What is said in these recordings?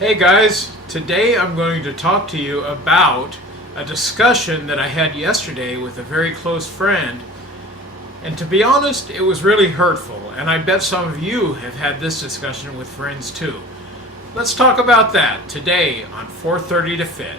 Hey guys, today I'm going to talk to you about a discussion that I had yesterday with a very close friend. And to be honest, it was really hurtful, and I bet some of you have had this discussion with friends too. Let's talk about that today on 4:30 to Fit.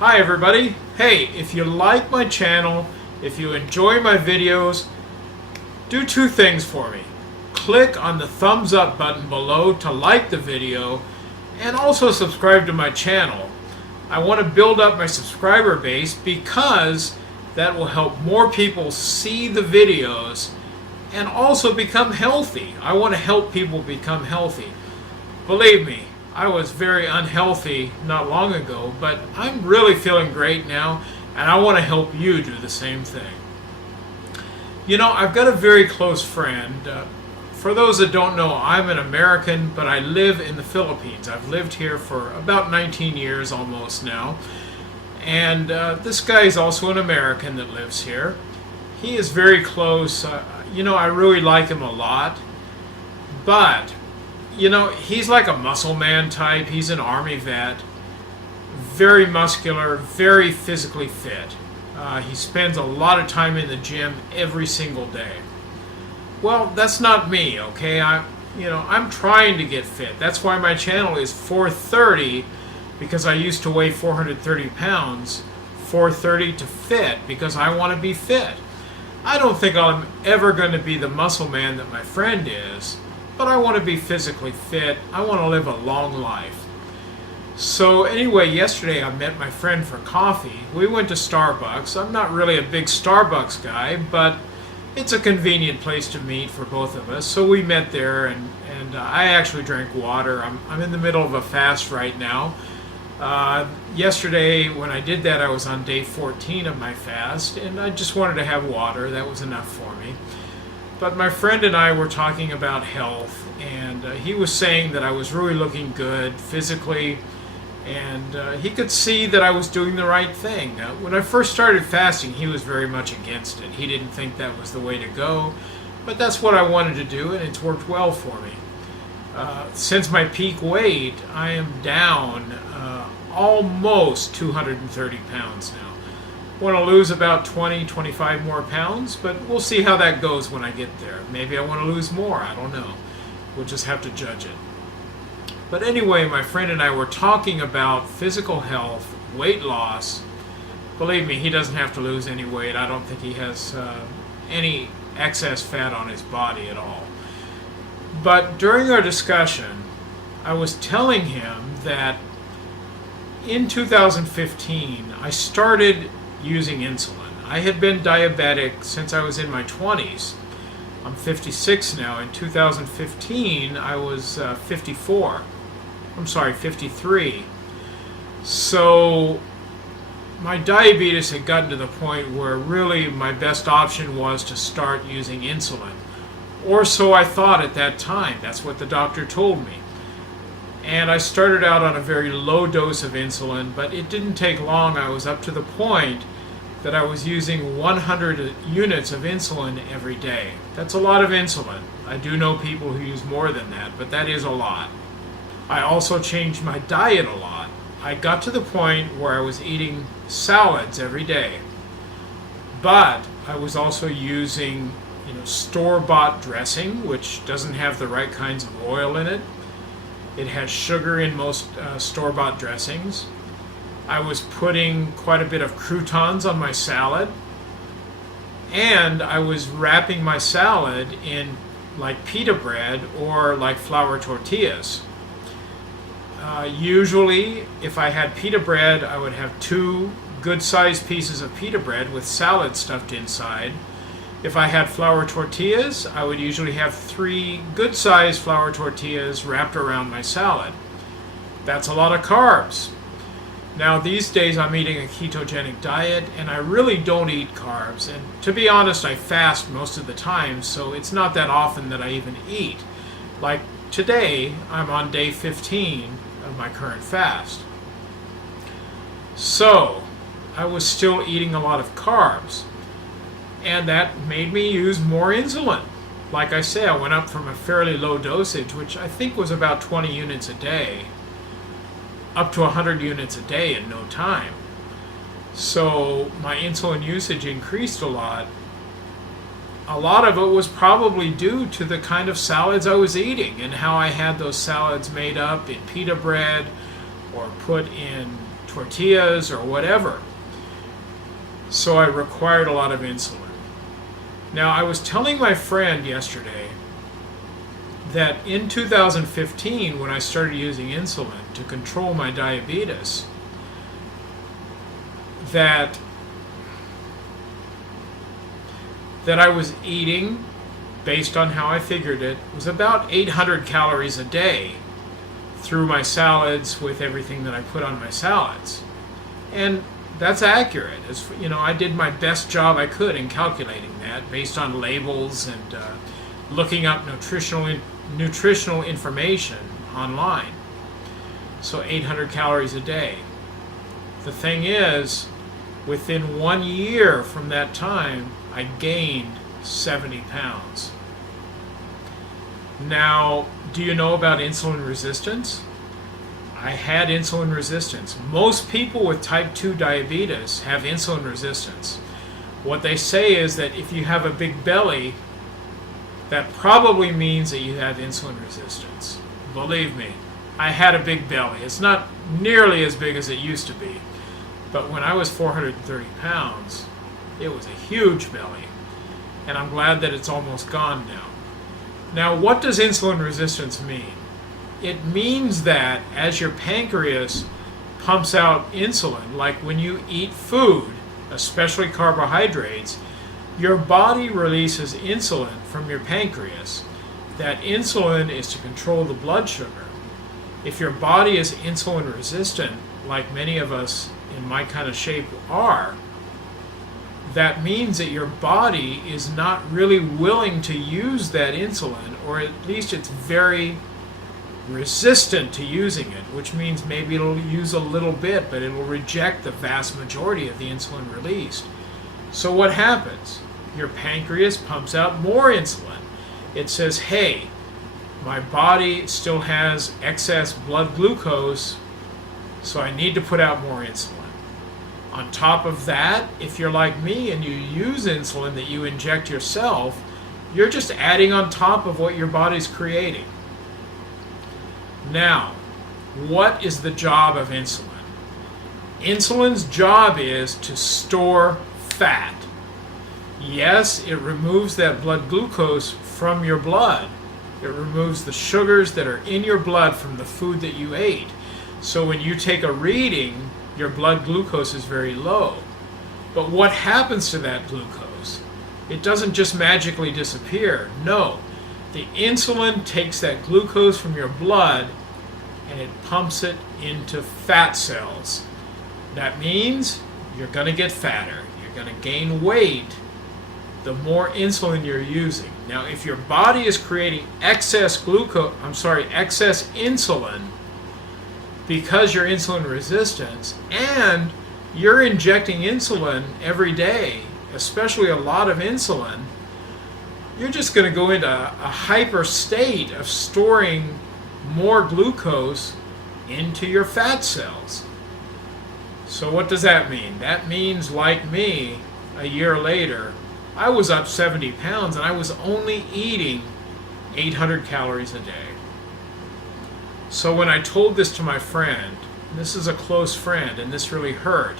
Hi everybody. Hey, if you like my channel, if you enjoy my videos, do two things for me. Click on the thumbs up button below to like the video, and also subscribe to my channel. I want to build up my subscriber base because that will help more people see the videos and also become healthy. I want to help people become healthy. Believe me, I was very unhealthy not long ago, but I'm really feeling great now, and I want to help you do the same thing. You know, I've got a very close friend. For those that don't know, I'm an American, but I live in the Philippines. I've lived here for about 19 years almost now. And this guy is also an American that lives here. He is very close. I really like him a lot. But he's like a muscle man type. He's an Army vet. Very muscular, very physically fit. He spends a lot of time in the gym every single day. Well, that's not me, okay? I'm trying to get fit. That's why my channel is 430, because I used to weigh 430 pounds. 430 to fit, because I want to be fit. I don't think I'm ever going to be the muscle man that my friend is, but I want to be physically fit. I want to live a long life. So anyway, yesterday I met my friend for coffee. We went to Starbucks. I'm not really a big Starbucks guy, but it's a convenient place to meet for both of us. So we met there, and I actually drank water. I'm in the middle of a fast right now. Yesterday when I did that, I was on day 14 of my fast, and I just wanted to have water. That was enough for me. But my friend and I were talking about health, and he was saying that I was really looking good physically, and he could see that I was doing the right thing. Now, when I first started fasting, he was very much against it. He didn't think that was the way to go, but that's what I wanted to do, and it's worked well for me. Since my peak weight, I am down almost 230 pounds now. Want to lose about 25 more pounds, but we'll see how that goes when I get there. Maybe I want to lose more, I don't know. We'll just have to judge it. But anyway, my friend and I were talking about physical health, weight loss. Believe me, he doesn't have to lose any weight. I don't think he has any excess fat on his body at all. But during our discussion, I was telling him that in 2015, I started using insulin. I had been diabetic since I was in my 20s. I'm 56 now. In 2015, I was 53. So my diabetes had gotten to the point where really my best option was to start using insulin. Or so I thought at that time. That's what the doctor told me. And I started out on a very low dose of insulin, but it didn't take long. I was up to the point that I was using 100 units of insulin every day. That's a lot of insulin. I do know people who use more than that, but that is a lot. I also changed my diet a lot. I got to the point where I was eating salads every day, but I was also using store-bought dressing, which doesn't have the right kinds of oil in it. It has sugar in most store-bought dressings. I was putting quite a bit of croutons on my salad, and I was wrapping my salad in like pita bread or like flour tortillas. Usually, if I had pita bread, I would have 2 good-sized pieces of pita bread with salad stuffed inside. If I had flour tortillas, I would usually have 3 good-sized flour tortillas wrapped around my salad. That's a lot of carbs. Now these days I'm eating a ketogenic diet, and I really don't eat carbs. And to be honest, I fast most of the time, so it's not that often that I even eat. Like today, I'm on day 15 of my current fast. So I was still eating a lot of carbs. And that made me use more insulin. Like I say, I went up from a fairly low dosage, which I think was about 20 units a day, up to 100 units a day in no time. So my insulin usage increased a lot. A lot of it was probably due to the kind of salads I was eating and how I had those salads made up in pita bread or put in tortillas or whatever. So I required a lot of insulin. Now, I was telling my friend yesterday that in 2015, when I started using insulin to control my diabetes, that I was eating, based on how I figured it, was about 800 calories a day through my salads with everything that I put on my salads. And that's accurate. As you know, I did my best job I could in calculating that based on labels and looking up nutritional information online. So 800 calories a day. The thing is, within 1 year from that time, I gained 70 pounds. Now, do you know about insulin resistance? I had insulin resistance. Most people with type 2 diabetes have insulin resistance. What they say is that if you have a big belly, that probably means that you have insulin resistance. Believe me, I had a big belly. It's not nearly as big as it used to be. But when I was 430 pounds, it was a huge belly. And I'm glad that it's almost gone now. Now, what does insulin resistance mean? It means that as your pancreas pumps out insulin, like when you eat food, especially carbohydrates, your body releases insulin from your pancreas. That insulin is to control the blood sugar. If your body is insulin resistant, like many of us in my kind of shape are, that means that your body is not really willing to use that insulin, or at least it's very resistant to using it, which means maybe it'll use a little bit, but it will reject the vast majority of the insulin released. So what happens? Your pancreas pumps out more insulin. It says, hey, my body still has excess blood glucose, so I need to put out more insulin. On top of that, if you're like me and you use insulin that you inject yourself, you're just adding on top of what your body's creating. Now, what is the job of insulin? Insulin's job is to store fat. Yes, it removes that blood glucose from your blood. It removes the sugars that are in your blood from the food that you ate. So when you take a reading, your blood glucose is very low. But what happens to that glucose? It doesn't just magically disappear. No. The insulin takes that glucose from your blood and it pumps it into fat cells. That means you're going to get fatter. You're going to gain weight the more insulin you're using. Now, if your body is creating excess insulin because you're insulin resistant and you're injecting insulin every day, especially a lot of insulin, you're just going to go into a hyper state of storing more glucose into your fat cells. So what does that mean? That means, like me, a year later, I was up 70 pounds and I was only eating 800 calories a day. So when I told this to my friend, this is a close friend and this really hurt,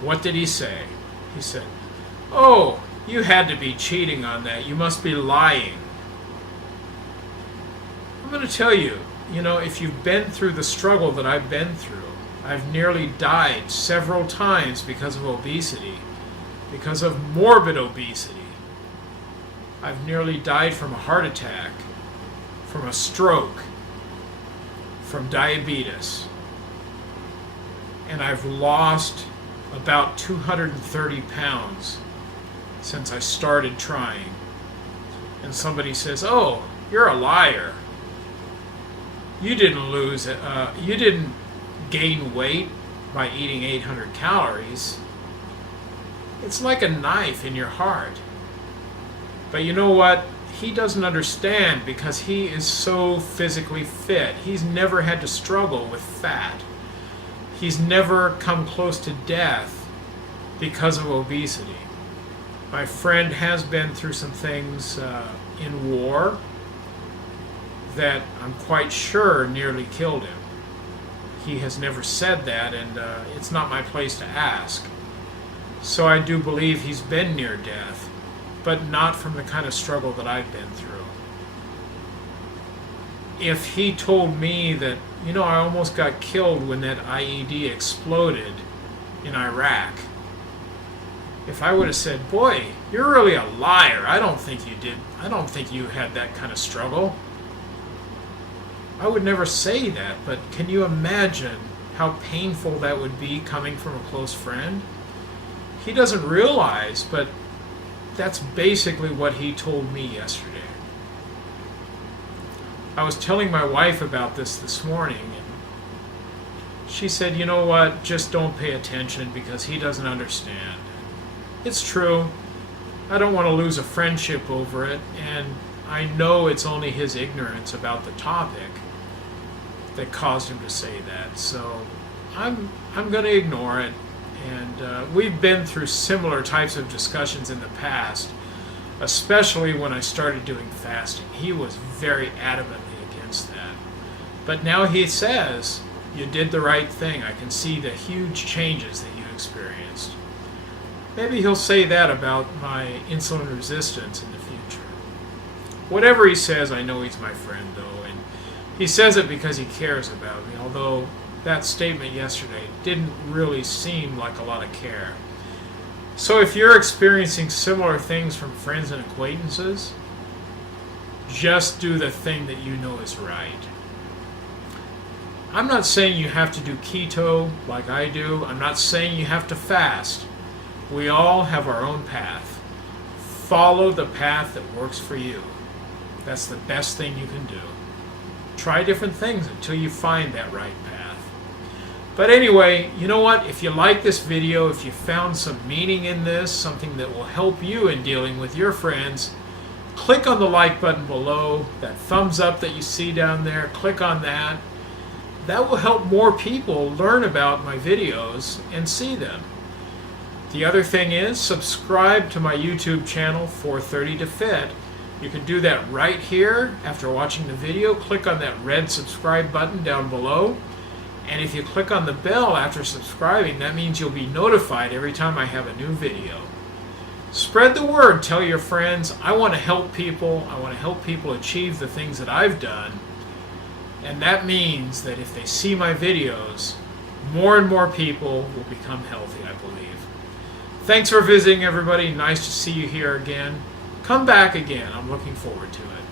what did he say? He said, "Oh, you had to be cheating on that. You must be lying." I'm going to tell you, if you've been through the struggle that I've been through, I've nearly died several times because of obesity, because of morbid obesity. I've nearly died from a heart attack, from a stroke, from diabetes. And I've lost about 230 pounds since I started trying. And somebody says, "Oh, you're a liar. You didn't gain weight by eating 800 calories. It's like a knife in your heart. But you know what? He doesn't understand because he is so physically fit. He's never had to struggle with fat. He's never come close to death because of obesity. My friend has been through some things in war that I'm quite sure nearly killed him. He has never said that, and it's not my place to ask. So I do believe he's been near death, but not from the kind of struggle that I've been through. If he told me that, you know, I almost got killed when that IED exploded in Iraq, if I would have said, boy, you're really a liar, I don't think you did, I don't think you had that kind of struggle, I would never say that. But can you imagine how painful that would be coming from a close friend? He doesn't realize, but that's basically what he told me yesterday. I was telling my wife about this morning, and she said, you know what, just don't pay attention because he doesn't understand. It's true. I don't want to lose a friendship over it, and I know it's only his ignorance about the topic that caused him to say that. So I'm going to ignore it. And we've been through similar types of discussions in the past, especially when I started doing fasting. He was very adamantly against that. But now he says, you did the right thing. I can see the huge changes that you experienced. Maybe he'll say that about my insulin resistance in the future. Whatever he says, I know he's my friend, though, and he says it because he cares about me, although that statement yesterday didn't really seem like a lot of care. So if you're experiencing similar things from friends and acquaintances, just do the thing that you know is right. I'm not saying you have to do keto like I do. I'm not saying you have to fast. We all have our own path. Follow the path that works for you. That's the best thing you can do. Try different things until you find that right path. But anyway, you know what? If you like this video, if you found some meaning in this, something that will help you in dealing with your friends, click on the like button below, that thumbs up that you see down there, click on that. That will help more people learn about my videos and see them. The other thing is, subscribe to my YouTube channel, 430 to Fit. You can do that right here after watching the video. Click on that red subscribe button down below. And if you click on the bell after subscribing, that means you'll be notified every time I have a new video. Spread the word. Tell your friends. I want to help people. I want to help people achieve the things that I've done. And that means that if they see my videos, more and more people will become healthy, I believe. Thanks for visiting, everybody. Nice to see you here again. Come back again. I'm looking forward to it.